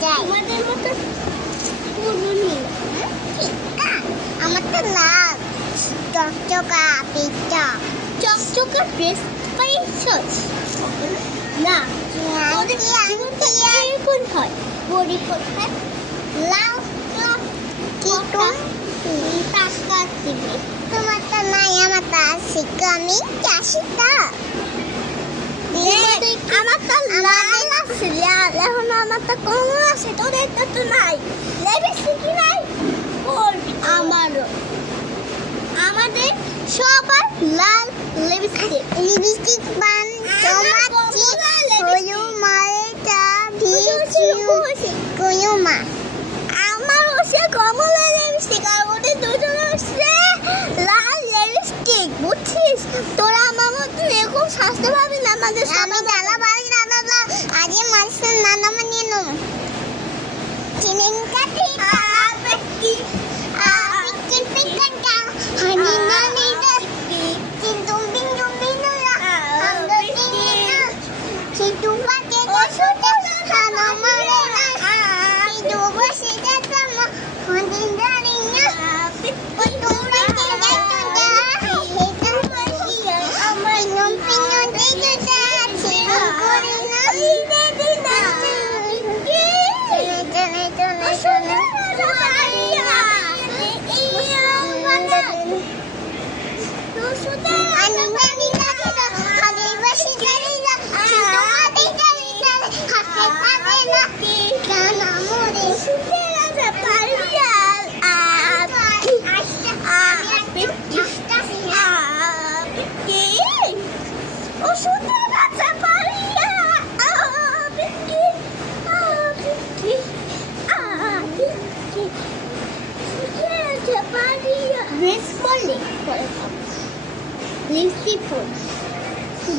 যায় তোমাদের মতো পুরুনি আমার তো লাল চকচকা পিঠা চকচকা ড্রেস পাইছস না কোন হয় বড়ি কোথায় লাল কি টাকা দিবি তোমার তো নাই আমার তো আছে আমি চাষিটা আমার তো লাল আছে লাল এখন আমার তো কমলা আছে তোদের তো নাই লেবিসি কি নাই আমারও আমাদের সবার লাল লিপস্টিক বান জমাচ্ছি কোয়ো মারেটা ভিজু কোয়ো মা আমার হচ্ছে কমলা লিপস্টিক আর ওদের দুজনে হচ্ছে লাল লিপস্টিক বুঝছিস তোরা আমার মতন এরকম স্বাস্থ্য পাবি না আমাদের আমি জ্বালা পারি না দাদা আজ মাসের নানা মানিয়ে নো চিনিন কাটি কি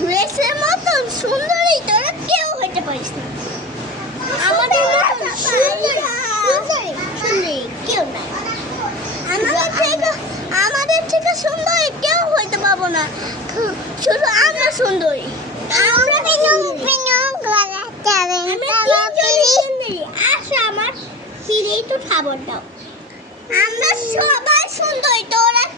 ড্রেসের মতন সুন্দরী তোরা কেউ হতে পারিস না আমাদের মতন সুন্দরী কেউ নাই আমাদের থেকে সুন্দরী কেউ হইতে পাবো না শুধু আমরা সুন্দরী আমরা আশা আমার ফিরেই তো খাবার দাও আমরা সবাই সুন্দরী তোরা